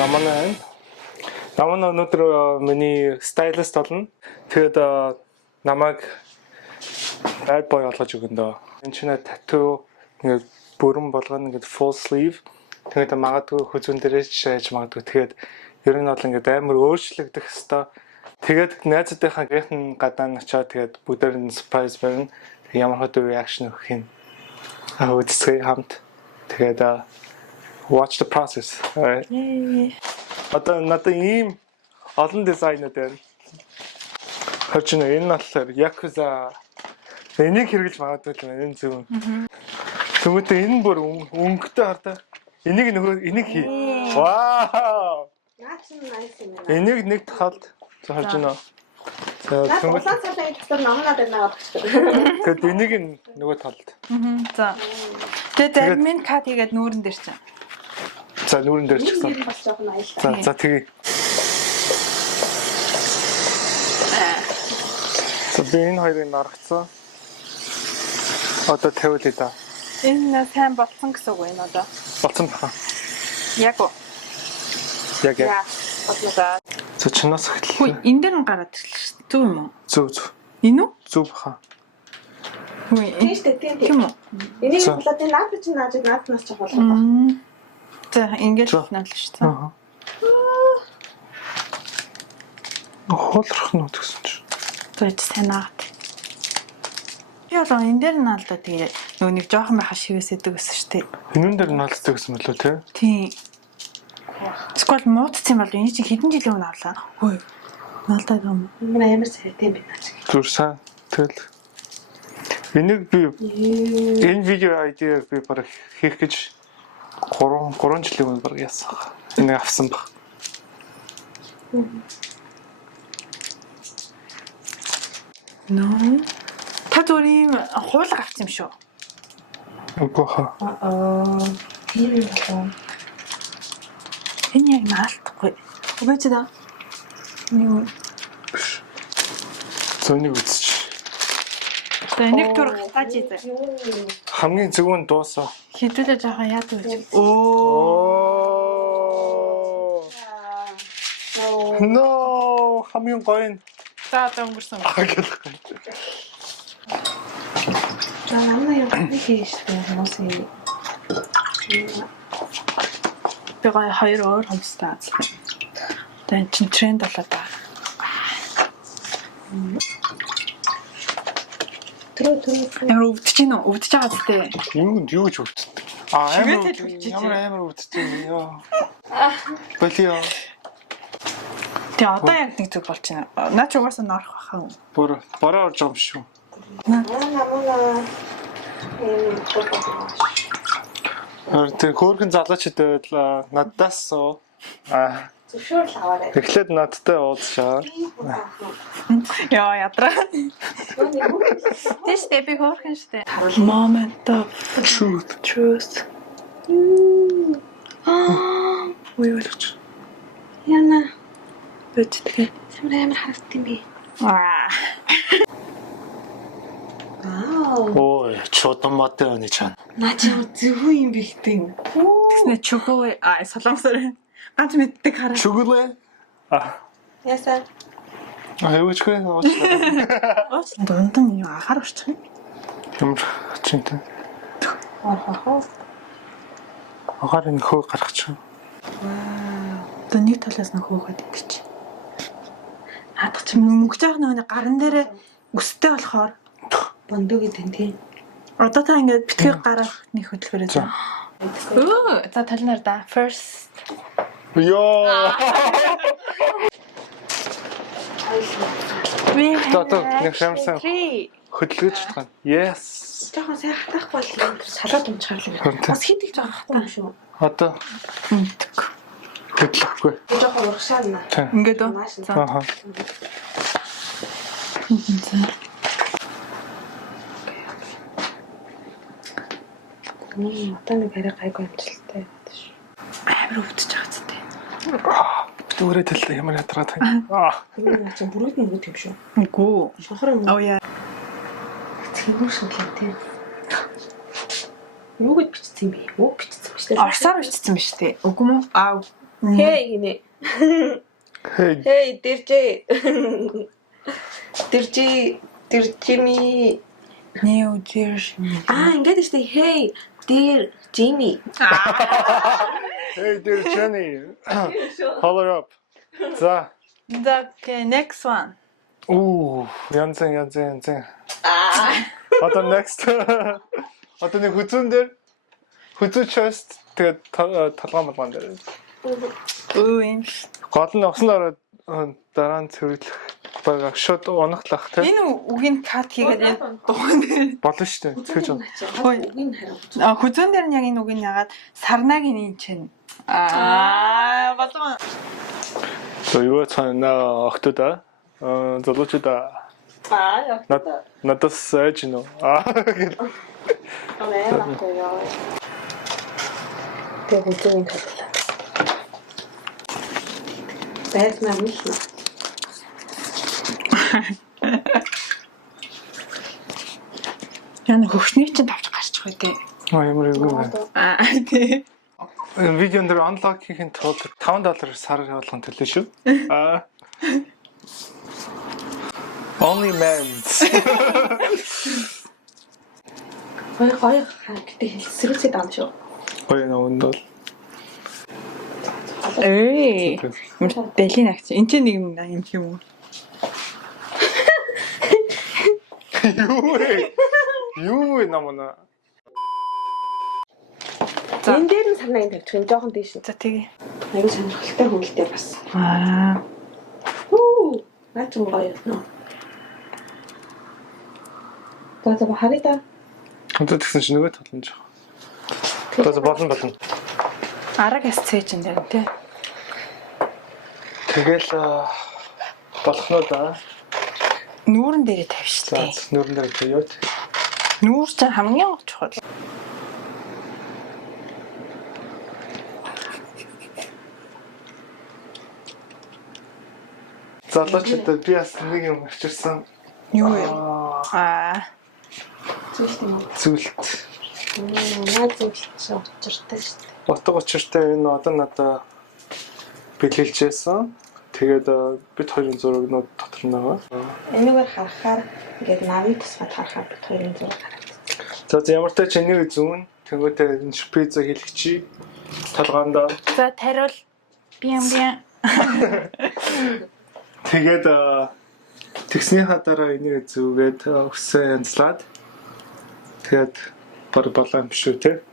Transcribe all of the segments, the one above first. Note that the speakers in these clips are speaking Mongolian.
Намаа өнөөдөр миний стайлист болно. Тэгээд намайг bad boy болгож өгөн дөө. Энэ чинь татуу ингээд бүрэн болгоно ингээд full sleeve. Тэгээд магадгүй хүзүүн дээрээ шааж магадгүй. Тэгээд ер нь бол ингээд амар өөрчлөгдөх хэвээр. Тэгээд найзуудынхаа гэрхэн гадаа очиад тэгээд бүгдээр нь surprise барина. Тэгээд ямар хөдөө reaction өгөх юм. Үзцгээ хамт. Тэгээд watch the process. Alright. Одоо надад ийм олон дизайнууд байна. Хөрчин энэ нь болохоор Yakuza энийг хэрэглэж магадгүй л байна. Энэ зөв. Тэгвэл энэ бүр өнгөтэй хардаа. Энийг хий. Вау. Наач nice юм байна. Энийг нэг талд харж байна. Наач улаан цалын хэлбэр номноод байна гэж. Тэгэд энийг нөгөө талд. За. Тэгээд admin card хийгээд нүүрэн дээр чинь. За нүүрэн дээр ч гэсэн. Бас жоохон аяллаа. За тэгье. За би энэ хоёрыг наргацсан. Одоо тавиулъя да. Энэ сайн болсон гэсэн үг энэ одоо. Болсон баха. Яг уу. Яг. За. За чинаас эхэллээ. Хүй энэ дээр нь гараад ирлээ шүү дээ. Зүг юм уу? Зүг. Энэ үү? Зүг баха. Хүй тийм үү? Энийг болоод энэ наад чинь нааднаас ч болох байна. За ингэж наал шүү дээ. Аа. Хоолрох нь гэсэн чинь. За сайн аа. Би бол энэ дээр нь алдаа тэгээ нөгөө нэг жоохон байхаа шивэсэдэг гэсэн шүү дээ. Энүүн дээр наалцдаг гэсэн мөлөө те. Тийм. Сквал муудсан бол энэ чинь хэдэн жилийн өмнө авлаа. Хөөе. Наалдаг юм. Энэ амар сайтай байна ч. Зүрсэн. Тэгэл. Энийг би энэ видео айдиа би бараг хийх гэж 3 жилийн өмнө бараг яасан. Энийг авсан баг. Нөө. Та зүрийн хуулга авсан юм шүү. Үгүй хаа. Тийм юм байна. Энэ яг наалтахгүй. Үгүй ч даа. Юу. Зөнийг үзчих. За энийг түр гатаж ийзэ. Хамгийн зөвөн дуусаа. Хідүүлээ жоохон яад үгүй. Оо. No, хамгийн гоё. За одоо өнгөрсөн. За намайг юу хийж байгаа юм. Би гоё хоёр өөр хомстой азлаа. Тэгээ чин тренд болоод байгаа. Ямар өвдөж гин үү? Өвдөж байгаа зү. Юу гэж өвддөг? Амар өвддөг ёо. Болио. Тэгээ одоо яг нэг зүг болж байна. Наач угаасаа норох бахан. Бороо орж байгаа юм шүү. Тэг хөөрхөн залуучууд байвал надаас суу. Зөвшөөрөл аваарай. Эхлээд надтай уулзшаа. Яа ядраа. Тэс би хөөрхөн штэ. Moment of truth. Ой болооч. Яна. Бэт тэгээ. Амар харагд юм би. Ваа. Ой, чодоматай оны чана. Наач зөвхөн юм бихтэй. Тэснэ чөгөө солонгосоор ганц мэддэг хараа. Чүглээ. Ясаа. Аюучгүй ууч. Ууч дундан юу ахаар урчих юм. Ямар чинтэй. Ахаар энэ хөө гаргачих. Одоо нэг талаас нь хөөхөд юм бич. Наадах чинь мөнгөж явах нөгөө гарын дээр өстэй болохоор бондоо гэдэг юм тийм. Одоо та ингээд битгий гарах нэг хөтөлбөрөө за. За талнаар да. First. Ёо. Одоо нэг шамсан хөдөлгөж чадах. Yes. Жохон сайн хатахгүй бол салаад унчаарлаа. Бас хидэлж байгаа хатаа юм шүү. Одоо хөдлөхгүй. Жохон урагшаана. Ингээд үү. Аха. Одоо нэг арай гайгүй амжилттай байдаг шүү. Амар өвдөж байгаа зү. Дүүрээ талтай ямар ядраад байна. Энэ наач бүрүүд нь өвд юм шүү. Үгүй. Шохор юм. Оо яа. Цэвэр шотлоо тийм. Юу гэж бичсэн юм бэ? Үг бичсэн биш үү? Орсоор бичсэн биз дээ. Үгүй мүү? Хей гинэ. Хей. Хей дэржээ. Дэржими. New Jersey. Ингээд штэ хей дэр Jimmy. Hey dear Jenny. Holler up. За. Okay, next one. Ooh, янз. Одоо next. Одоо нэг хүзүүн chest тэгээд толгоон дээр. Үу юм. Гол нь осноо ороод дараа нь цэвэрлэх баг шууд унаглах тийм. Энэ үгийн кат хийгээд энэ дугуйн Болно шүү дээ. Тэгж байна. Үгийн хариу. хүзүүн дээр нь яг энэ үгийг ягаад сарнагийн энэ чинь. Болоо. So юу цаана охтода залуучуудаа Яа. надаас сайж нөө. Тэгээ хүзүүний талаа. Байтмаа мэл. Яна хөвшний чинь тавч гарчих бай тээ. Ямар юм бэ? Тий. Видеон дээр unlock хийхин тулд $5 сараар болгон төлөө шүү. Only men's. Гоё хэрэгтэй хэлсэрүүлээд ам шүү. Гоё нөөнд бол. Дэлхийн акц. Энд чинь нэг юм юм уу? Юу намана. Энэ дээр нь санаа энэ тавьчих юм жоохон тийш. За тэгээ. Аюу сонирхолтой хөлтэй бас. Наач юм гоё юм. За харъя. Өнтө тэгсэн чинь нөгөө толон жоо. За болно. Араг асцээж энэ дээр тий. Тэгэл болох нь да. Нүүрэн дээрээ тавьчихлаа. Нүүрэн дээр тавьё. Нүүр чинь хамгийн чухал. Залуучуудаа би бас нэг юм авчирсан. Юу вэ? Зүйлт. Наад зүйлч учиртай шүү дээ. Утга учиртай энэ одоо надаа бэлгэлжсэн. Тэгээд бид хоёрын зурагнууд дотор нь байгаа. Энэгээр харахаар ингээд намын тусмад харахаар бид хоёрын зураг харагдав. За ямар ч тач энийг зүүн тэнгуүтэй энэ шпица хэлэгчи толгоонд. За тариул. Биям. Тэгээд тэгснийхаа дараа энийг зүгээд өсөө янзлаад тэгээд болоо юм шүү те.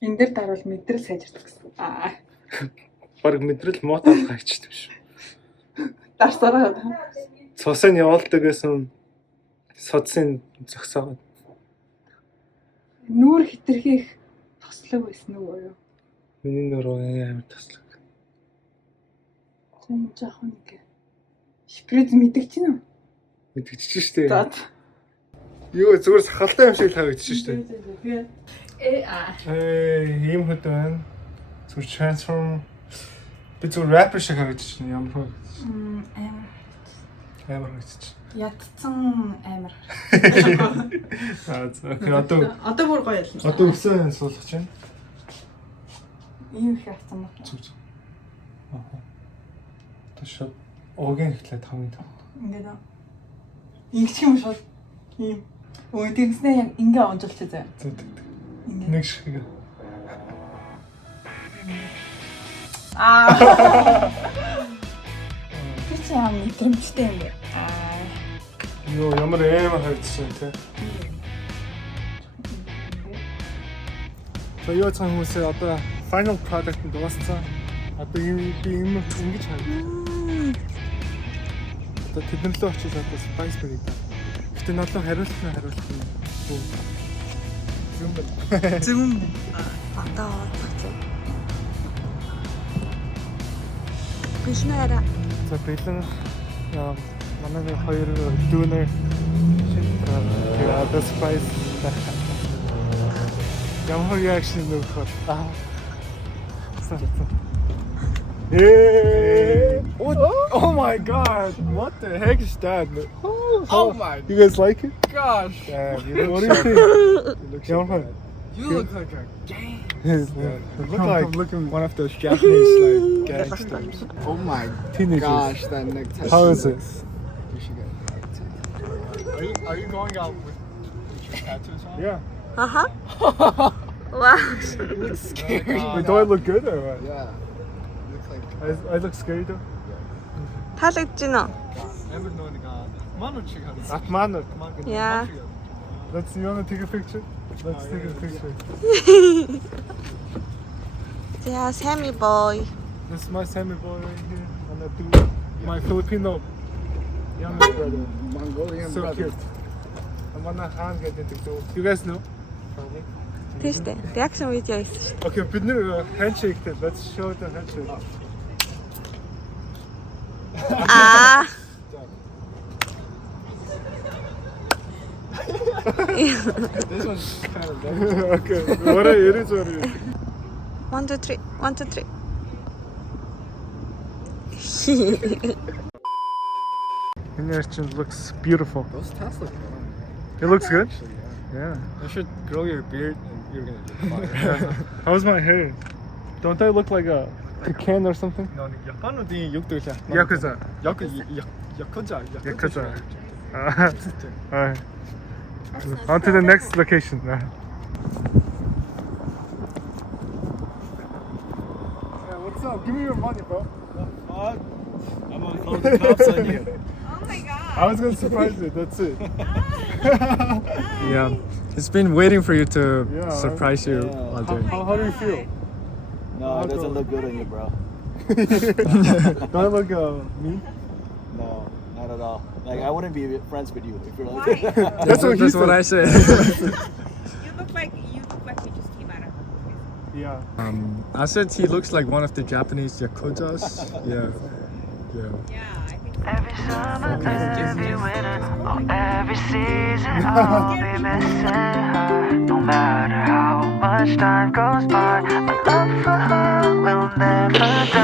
Энэ дээр дарвал мэдрэл сайжирдаг гэсэн. Бараг мэдрэл мотал хайчдаг шүү. Дарсараа. Цусын явуулдаг гэсэн содсын зөксөө. Нүүр хитрхийх тослог байсан уу юу? Миний нөрөө амар тослог. Зэн жоохон нэг шприц мэдгэж байна уу? Мэдгэж штэ. За. Юу зүгээр сахалтай юм шиг харагдаж штэ. Тэгээ. Ийм хөт байна. Зүгээр transform би зүгээр rapper шиг харагдаж байна. Ямар хөө. Амар гэж. Ядцсан амар. За Одоо бүр гоё ялна. одоо өсөө суулгаж байна. Ийм их ядцсан ба. Зүг. Тэшээ огийн ихлээ тавын тав. Ингээд ингэч юм шууд ийм өөдгснээ яг ингээ онжуулчих заяа. Зүг. Нэг шиг. Чи яам мэдрэмжтэй юм бэ? Юу ямар амар хайцсан те. Юу цаан хүмүүсээ одоо final product нь дууссан. Одоо юм ингэж харагдав. Одоо тэднэр лөө очиж одоо spice бэрий та. Гэтэ нодлоо хариулах нь. Юм бэ? Зүм. Одоо Бишнара. За бэлэн манай хоёр дүүнер одоо spice ямар reaction өгөх вэ? Oh my god! What the heck is that? Oh my You guys like it? gosh! Damn, what do you think? Ямар You look like a Look like looking one of those Japanese like gangsters. Oh my teenagers. gosh, that necktie. How is it? You should get a necktie. Are you going out with your tattoos on? Yeah. Аха. Вау. You look scary. Wait, do I look good or what? Yeah. You look like I look scary though. Таалагдж байна уу? амар нэг манууд шиг харагдсан. Atman. Yeah. Let's. You wanna take a picture? Let's take a picture. За, Sammy boy. This is my Sammy boy right here. And that dude, my Filipino younger brother. Mongolian So brother. cute. I'm on that hand getting to do. You guys know? Probably. Тэстэй. Reaction видео хийсэн шүү. Okay, бид нэр handshake дээ. Let's show the handshake. Аа. This one's kind of dumb. Okay, what it is what it is. 1 2 3. 1 2 3. Inertion looks beautiful. Those tats look fun. It looks good? Actually, Yeah. You should grow your beard and you're gonna look fire. How's my hair? Don't I look like a pecan or something? Japanуудын юг дэглээ. Yakuza. Yakuza. Yakuza. Alright. On to the next location now. Hey, what's up? Give me your money, bro. I'm gonna call the cops on you. Oh my god. I was gonna surprise you. That's it. Yeah, he's been waiting for you to Yeah, surprise you yeah. all How, day. how do you feel? No, it doesn't look good on you, bro. Do I look mean? No, not at all. Like, I wouldn't be friends with you if you're like Why? That's what he That's what said. I said. You look like you just came out of. Yeah. I said he looks like one of the Japanese yakuzas. Yeah, yeah. Yeah, I think Every summer, every winter, oh, every season, I'll be missing her. No matter how much time goes by, my love for her will never die.